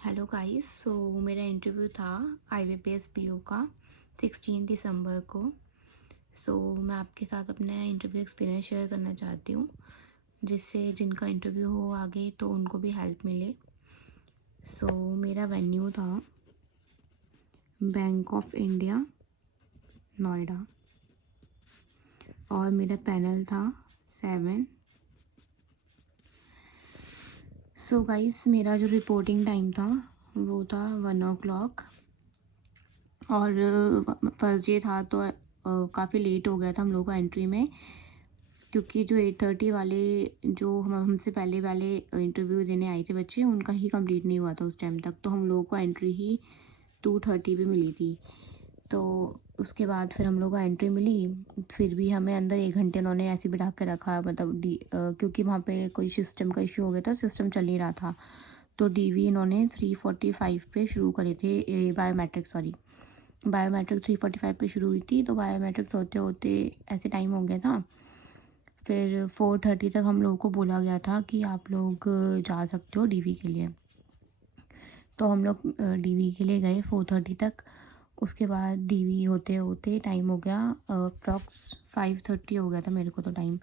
Hello guys. मेरा interview था IBPS PO का 16 दिसंबर को। मैं आपके साथ अपना इंटरव्यू एक्सपीरियंस शेयर करना चाहती हूँ, जिससे जिनका इंटरव्यू हो आगे तो उनको भी हेल्प मिले। मेरा वेन्यू था बैंक ऑफ इंडिया, नोएडा, और मेरा पैनल था 7। गाइस, मेरा जो रिपोर्टिंग टाइम था वो था 1 o'clock। और फर्स्ट डे था तो काफ़ी लेट हो गया था हम लोगों को एंट्री में, क्योंकि जो 8:30 वाले जो हमसे पहले वाले इंटरव्यू देने आए थे बच्चे, उनका ही कंप्लीट नहीं हुआ था उस टाइम तक। तो हम लोगों को एंट्री ही 2:30 पे मिली थी। तो उसके बाद फिर हम लोग को एंट्री मिली, फिर भी हमें अंदर 1 घंटे उन्होंने ऐसे बिठा के रखा, मतलब क्योंकि वहाँ पे कोई सिस्टम का इशू हो गया था, सिस्टम चल नहीं रहा था। तो DV इन्होंने 3:45 पे शुरू करे थे। बायोमेट्रिक 3:45 पे शुरू हुई थी, तो बायोमेट्रिक्स होते होते ऐसे टाइम हो गया था। फिर 4:30 तक हम लोगों को बोला गया था कि आप लोग जा सकते हो DV के लिए। तो हम लोग DV के लिए गए 4:30 तक। उसके बाद DV होते होते टाइम हो गया अप्रॉक्स 5:30 हो गया था मेरे को तो टाइम,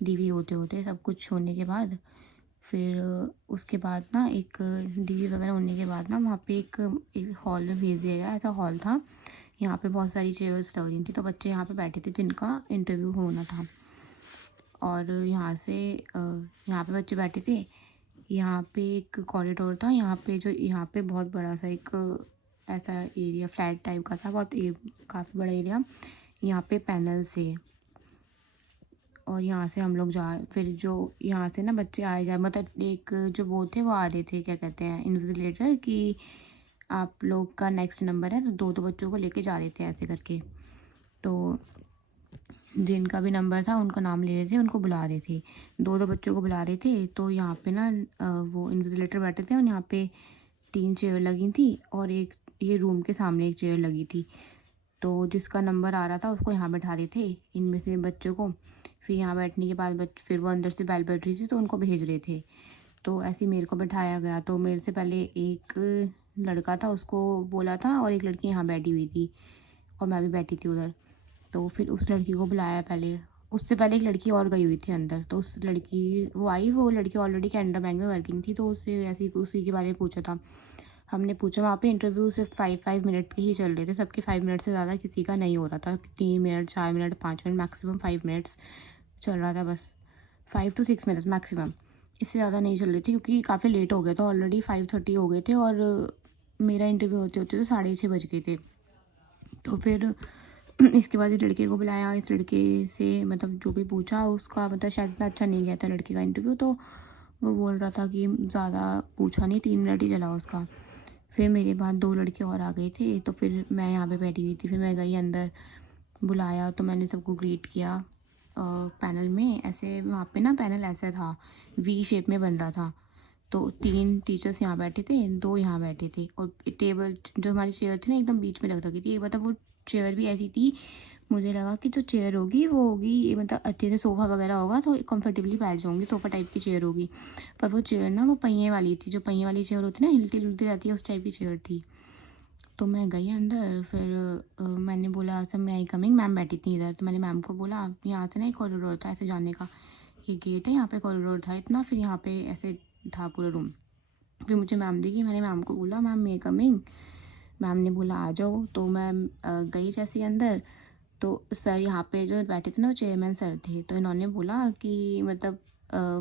DV होते होते सब कुछ होने के बाद। फिर उसके बाद ना एक DV वगैरह होने के बाद ना वहाँ पे एक हॉल में भेज दिया गया। ऐसा हॉल था, यहाँ पे बहुत सारी चेयर्स लग रही थी, तो बच्चे यहाँ पे बैठे थे जिनका इंटरव्यू होना था। और यहाँ पे बच्चे बैठे थे। यहाँ पे एक कॉरिडोर था, यहाँ पे बहुत बड़ा सा एक ऐसा एरिया फ्लैट टाइप का था, काफ़ी बड़ा एरिया। यहाँ पे पैनल्स है, और यहाँ से हम लोग फिर जो यहाँ से ना बच्चे आए जाए, मतलब एक जो वो थे वो आ रहे थे, क्या कहते हैं, इन्विजिलेटर, कि आप लोग का नेक्स्ट नंबर है। तो दो दो बच्चों को लेके जा रहे थे ऐसे करके। तो जिनका भी नंबर था उनका नाम ले रहे थे, उनको बुला रहे थे, दो दो बच्चों को बुला रहे थे। तो यहाँ पे ना वो इन्विजिलेटर बैठे थे, और यहाँ पे 3 चेयर लगी थी, और एक ये रूम के सामने एक चेयर लगी थी। तो जिसका नंबर आ रहा था उसको यहाँ बैठा रहे थे, इनमें से बच्चों को। फिर यहाँ बैठने के बाद फिर वो अंदर से बैल बैठ रही थी, तो उनको भेज रहे थे। तो ऐसे ही मेरे को बैठाया गया। तो मेरे से पहले एक लड़का था, उसको बोला था, और एक लड़की यहाँ बैठी हुई थी, और मैं भी बैठी थी उधर। तो फिर उस लड़की को बुलाया पहले। उससे पहले एक लड़की और गई हुई थी अंदर, तो उस लड़की वो आई, वो लड़की ऑलरेडी कैनरा बैंक में वर्किंग थी, तो उससे ऐसे उसी के बारे में पूछा था। हमने पूछा, वहाँ पे इंटरव्यू सिर्फ 5 मिनट के ही चल रहे थे, सबके 5 मिनट से ज़्यादा किसी का नहीं हो रहा था। 3 minute, 4 minute, 5 minute, maximum 5 minutes चल रहा था बस। 5 to 6 मिनट्स मैक्सिमम, इससे ज़्यादा नहीं चल रही थी, क्योंकि काफ़ी लेट हो गया था, ऑलरेडी 5:30 हो गए थे, और मेरा इंटरव्यू होते होते तो 6:30 बज गए थे। तो फिर इसके बाद इस लड़के को बुलाया। इस लड़के से मतलब जो भी पूछा उसका, मतलब शायद इतना अच्छा नहीं गया था लड़के का इंटरव्यू, तो वो बोल रहा था कि ज़्यादा पूछा नहीं, 3 मिनट ही चला उसका। फिर मेरे बाद 2 लड़के और आ गए थे, तो फिर मैं यहाँ पे बैठी हुई थी। फिर मैं गई अंदर, बुलाया, तो मैंने सबको ग्रीट किया पैनल में। ऐसे वहाँ पे ना पैनल ऐसा था, V शेप में बन रहा था। तो 3 टीचर्स यहाँ बैठे थे, 2 यहाँ बैठे थे, और टेबल जो हमारी चेयर थी ना एकदम बीच में लग रखी थी। मतलब वो चेयर भी ऐसी थी, मुझे लगा कि जो चेयर होगी वो होगी, मतलब अच्छे से सोफ़ा वगैरह होगा तो कंफर्टेबली बैठ जाऊँगी, सोफ़ा टाइप की चेयर होगी। पर वो चेयर ना वो पहिए वाली थी, जो पहिए वाली चेयर होती है ना, हिलती डुलती रहती है, उस टाइप की चेयर थी। तो मैं गई अंदर। फिर मैंने बोला, सब मैं आई कमिंग, मैम बैठी थी इधर। तो मैंने मैम को बोला, यहाँ से ना एक कॉरिडोर था ऐसे जाने का, ये गेट है, यहाँ पे कॉरिडोर था इतना, फिर यहाँ पे ऐसे था पूरा रूम। फिर मुझे मैम दिखी, मैंने मैम को बोला, मैम मे कमिंग। मैम ने बोला आ जाओ। तो मैं गई जैसे ही अंदर, तो सर यहाँ पे जो बैठे थे ना वो चेयरमैन सर थे। तो इन्होंने बोला कि मतलब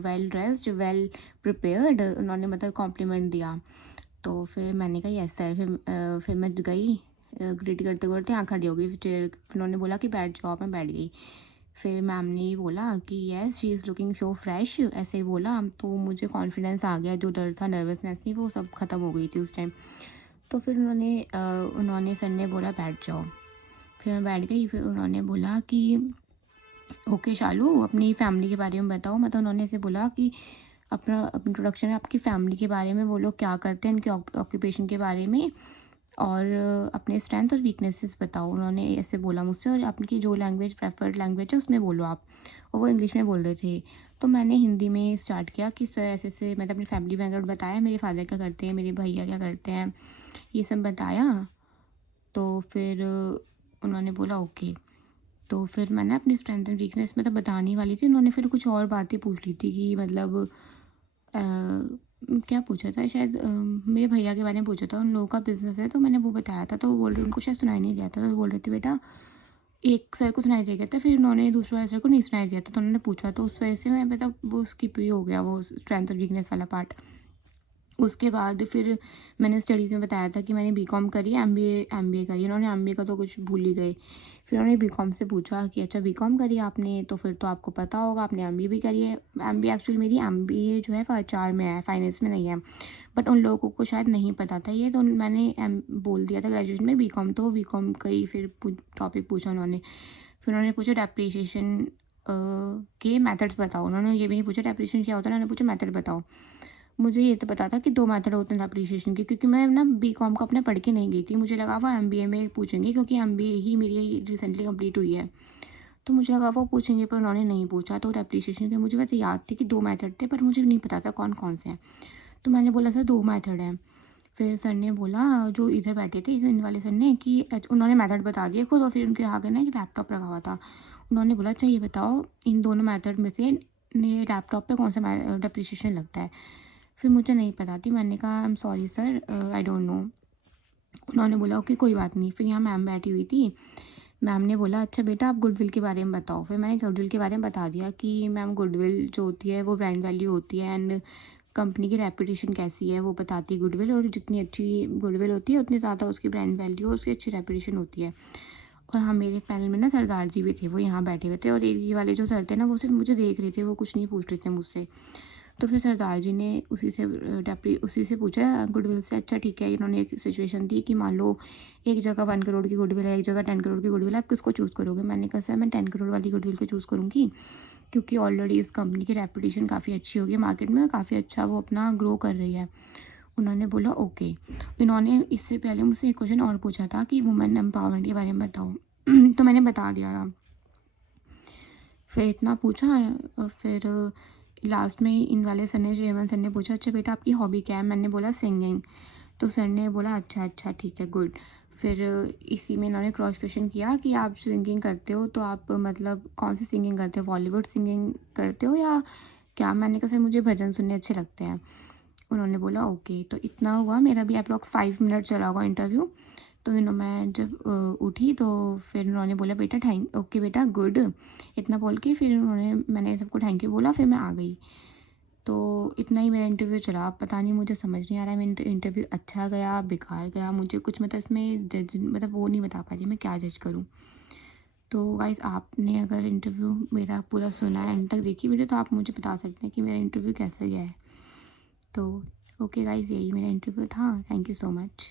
वेल ड्रेस्ड, वेल प्रिपेयर्ड, उन्होंने मतलब कॉम्प्लीमेंट दिया। तो फिर मैंने कहा यस सर। फिर मैं गई, ग्रीट करते करते यहाँ खड़ी हो गई। फिर उन्होंने बोला कि बैठ जाओ, मैं बैठ गई। फिर मैम ने ये बोला कि yes she is looking so fresh, ऐसे ही बोला। तो मुझे कॉन्फिडेंस आ गया, जो डर था, नर्वसनेस थी, वो सब ख़त्म हो गई थी उस टाइम। तो फिर उन्होंने सर ने बोला बैठ जाओ। फिर मैं बैठ गई। फिर उन्होंने बोला कि ओके शालू, अपनी फैमिली के बारे में बताओ। मतलब उन्होंने ऐसे बोला कि अपना इंट्रोडक्शन है आपकी फैमिली के बारे में, वो लोग क्या करते हैं, उनके ऑक्यूपेशन के बारे में, और अपने स्ट्रेंथ और वीकनेसेस बताओ, उन्होंने ऐसे बोला मुझसे, और आपकी जो लैंग्वेज प्रेफर्ड लैंग्वेज है उसमें बोलो आप। और वो इंग्लिश में बोल रहे थे। तो मैंने हिंदी में स्टार्ट किया कि सर ऐसे ऐसे, मतलब अपनी फैमिली बैकग्राउंड बताया, मेरे फादर क्या करते हैं, मेरे भैया क्या करते हैं, ये सब बताया। तो फिर उन्होंने बोला ओके। तो फिर मैंने अपनी स्ट्रेंथ एंड वीकनेस मतलब बताने वाली थी, उन्होंने फिर कुछ और बातें पूछ ली थी कि मतलब क्या पूछा था शायद, मेरे भैया के बारे में पूछा था, उन लोगों का बिज़नेस है, तो मैंने वो बताया था। तो वो बोल रहे, उनको शायद सुनाई नहीं दिया था, तो वो बोल रहे थे बेटा एक सर को सुनाई दिया गया था, फिर उन्होंने दूसरे वाले सर को नहीं सुनाई दिया था, तो उन्होंने पूछा, तो उस वजह से मैं मतलब वो स्किप ही हो गया वो स्ट्रेंथ और वीकनेस वाला पार्ट। उसके बाद फिर मैंने स्टडीज़ में बताया था कि मैंने बीकॉम करी है, एमबीए करी है। उन्होंने एमबीए का तो कुछ भूल ही गए। फिर उन्होंने बीकॉम से पूछा कि अच्छा बीकॉम करी आपने, तो फिर तो आपको पता होगा, आपने एमबीए भी करी है। एमबीए एक्चुअली मेरी एमबीए जो है एचआर में है, फाइनेंस में नहीं है। बट उन लोगों को शायद नहीं पता था ये, तो मैंने बोल दिया था ग्रेजुएशन में बीकॉम, तो बीकॉम का ही फिर टॉपिक पूछा उन्होंने। फिर उन्होंने पूछा डेप्रिसिएशन के मेथड्स बताओ। उन्होंने ये भी नहीं पूछा डेप्रिसिएशन क्या होता है, उन्होंने पूछा मेथड बताओ। मुझे ये तो पता था कि 2 मेथड होते हैं एप्रिसिएशन के, क्योंकि मैं ना बीकॉम का अपने पढ़ के नहीं गई थी। मुझे लगा वो एमबीए में पूछेंगे, क्योंकि एमबीए ही मेरी रिसेंटली कंप्लीट हुई है। तो मुझे लगा वो पूछेंगे, पर उन्होंने नहीं पूछा। तो एप्रिसिएशन के मुझे वैसे याद थी कि 2 मेथड थे, पर मुझे नहीं पता था कौन-कौन से हैं। तो मैंने बोला सर 2 मेथड हैं। फिर सर ने बोला, जो इधर बैठे थे इन वाले सर ने, कि उन्होंने मेथड बता दिए खुद, और फिर उनके आगे ना एक लैपटॉप रखा हुआ था। उन्होंने बोला अच्छा ये बताओ इन दोनों मेथड में से लैपटॉप पे कौन सा डेप्रिसिएशन लगता है। फिर मुझे नहीं पता थी, मैंने कहा I am sorry sir, I don't know. उन्होंने बोला ओके कोई बात नहीं। फिर यहाँ मैम बैठी हुई थी। मैम ने बोला अच्छा बेटा आप गुडविल के बारे में बताओ। फिर मैंने गुडविल के बारे में बता दिया कि मैम गुडविल जो होती है वो ब्रांड वैल्यू होती है, एंड कंपनी की रेपुटेशन कैसी है वो बताती है गुडविल, और जितनी अच्छी गुडविल होती है उतनी ज़्यादा उसकी ब्रांड वैल्यू और उसकी अच्छी रेपुटेशन होती है। और हाँ, मेरे पैनल में ना सरदार जी भी थे, वो यहाँ बैठे हुए थे, और एक ये वाले जो सर थे ना वो सिर्फ मुझे देख रहे थे, वो कुछ नहीं पूछ रहे थे मुझसे। तो फिर सरदार जी ने उसी से पूछा गुडविल से, अच्छा ठीक है, इन्होंने एक सिचुएशन दी कि मान लो एक जगह 1 करोड़ की गुडविल है, एक जगह 10 करोड़ की गुडविल है, आप किसको चूज़ करोगे। मैंने कहा सर मैं 10 करोड़ वाली गुडविल को चूज़ करूँगी, क्योंकि ऑलरेडी उस कंपनी की रेपुटेशन काफ़ी अच्छी होगी मार्केट में, और काफ़ी अच्छा वो अपना ग्रो कर रही है। उन्होंने बोला ओके। इन्होंने इससे पहले मुझसे एक क्वेश्चन और पूछा था कि वुमेन एम्पावरमेंट के बारे में बताओ। तो मैंने बता दिया था। फिर इतना पूछा, फिर लास्ट में इन वाले सर ने, जो हेमंत सर ने पूछा अच्छा बेटा आपकी हॉबी क्या है। मैंने बोला सिंगिंग। तो सर ने बोला अच्छा अच्छा ठीक है गुड। फिर इसी में इन्होंने क्रॉस क्वेश्चन किया कि आप सिंगिंग करते हो तो आप मतलब कौन सी सिंगिंग करते हो, बॉलीवुड सिंगिंग करते हो या क्या। मैंने कहा सर मुझे भजन सुनने अच्छे लगते हैं। उन्होंने बोला ओके। तो इतना हुआ, मेरा भी अप्रॉक्स 5 मिनट चला होगा इंटरव्यू। तो मैं जब उठी तो फिर उन्होंने बोला बेटा थैंक ओके बेटा गुड, इतना बोल के फिर मैंने सबको थैंक यू बोला, फिर मैं आ गई। तो इतना ही मेरा इंटरव्यू चला। अब पता नहीं, मुझे समझ नहीं आ रहा है मेरा इंटरव्यू अच्छा गया बेकार गया, मुझे कुछ मतलब इसमें जज मतलब वो नहीं बता पा रही मैं क्या जज करूँ। तो गाइस आपने अगर इंटरव्यू मेरा पूरा सुना है, एंड तक देखी वीडियो, तो आप मुझे बता सकते हैं कि मेरा इंटरव्यू कैसे गया है। तो ओके गाइस, यही मेरा इंटरव्यू था। Thank you so much.